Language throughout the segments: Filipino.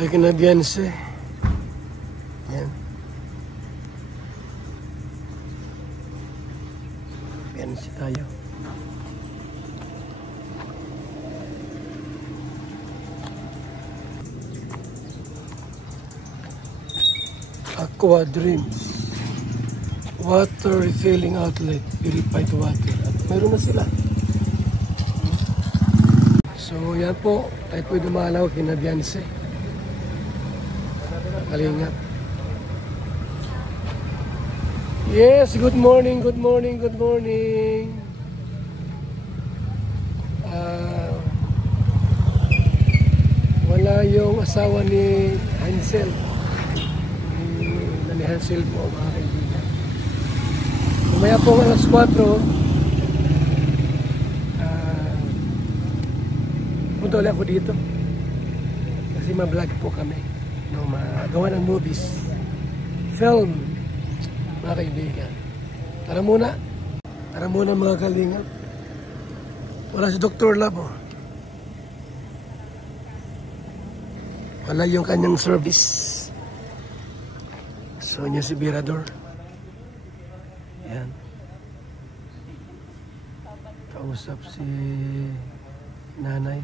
Tayo Canadiense. Yan. Canadiense tayo. Aqua Dreams. Water refilling outlet. Purified water. At meron na sila. So yan po. Tayo po dumalaw Canadiense. Kalingap. Yes, good morning, good morning, good morning. Wala yung asawa ni Hansel. Ni Hansel po, mga kaibigan. Kumaya po alas 4, punta ulit ako dito. Kasi ma-vlog po kami. No, magawa ng movies. Film. Mga kaibigan. Tara muna. Tara muna mga kalingap. Wala si Dr. Lab. Oh. Wala yung kanyang service. So niya si Birador. Yan. Kausap si nanay.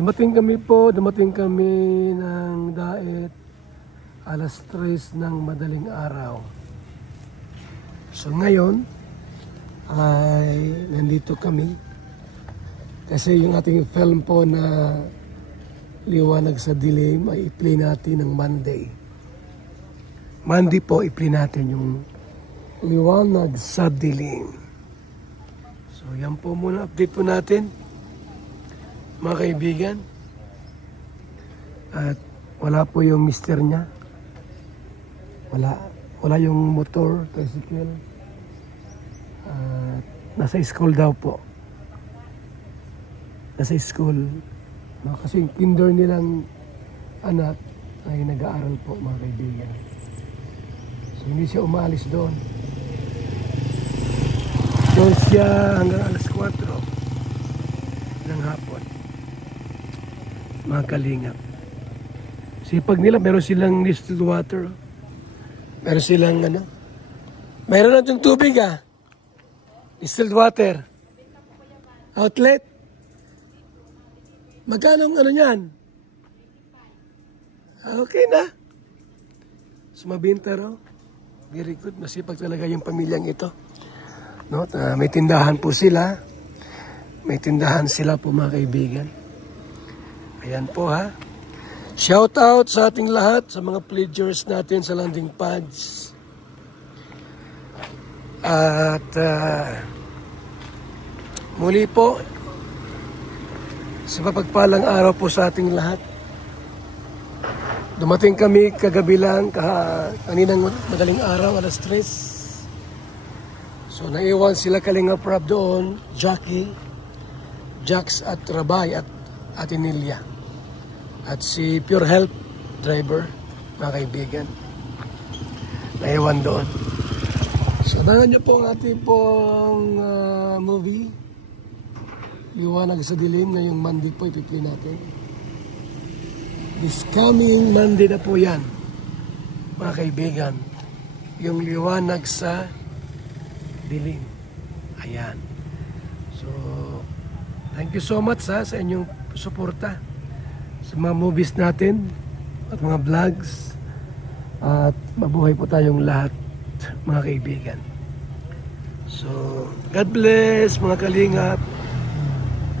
Dumating kami ng Daet alas 3 ng madaling araw. So ngayon ay nandito kami kasi yung ating film po na Liwanag sa Dilim ay i-play natin ng Monday. Monday po i-play natin yung Liwanag sa Dilim. So yan po muna, update po natin mga kaibigan. At wala po yung mister niya. Wala yung motor, tricycle. Nasa school daw po. Nasa school. No, kasi yung kinder nilang anak ay nag-aaral po mga kaibigan. So hindi siya umalis doon. Doon siya hanggang alas 4 ng hapon. Mga kalingap. Sipag nila, meron silang distilled water. Meron silang meron natin tubig distilled water. Outlet. Magkano niyan? Okay na. Sumabinta raw. Very good. Masipag talaga yung pamilyang ito. No? May tindahan po sila. May tindahan sila po mga kaibigan. Ayan po Shout out sa ating lahat, sa mga pledgers natin sa landing pads. At muli po, sa mapagpalang araw po sa ating lahat. Dumating kami kagabi lang, kaninang madaling araw, alas 3. So naiwan sila Kalinga Prab doon, Jackie, Jax at Rabay at Atinelia. At si Pure Health driver, mga kaibigan, naiwan doon. So, abangan nyo po ang ating pong movie, Liwanag sa Dilim, na yung Monday po ipiplay natin. This coming Monday na po yan, mga kaibigan. Yung Liwanag sa Dilim. Ayan. So, thank you so much sa inyong suporta sa mga movies natin at mga vlogs, at mabuhay po tayong lahat mga kaibigan. So God bless mga kalingap.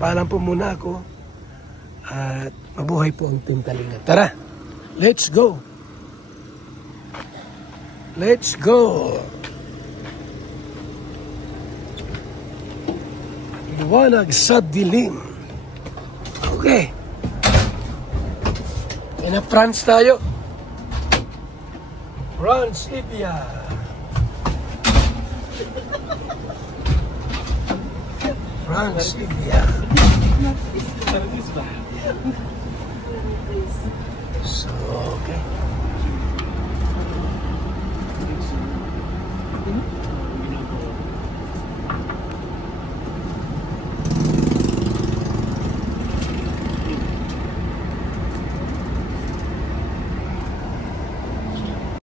Paalam po muna ako at mabuhay po ang Team Kalingap. Tara, let's go. Let's go. Liwanag sa Dilim. Okay. Na France tayo. France, Ibia. France, Ibia. So, okay.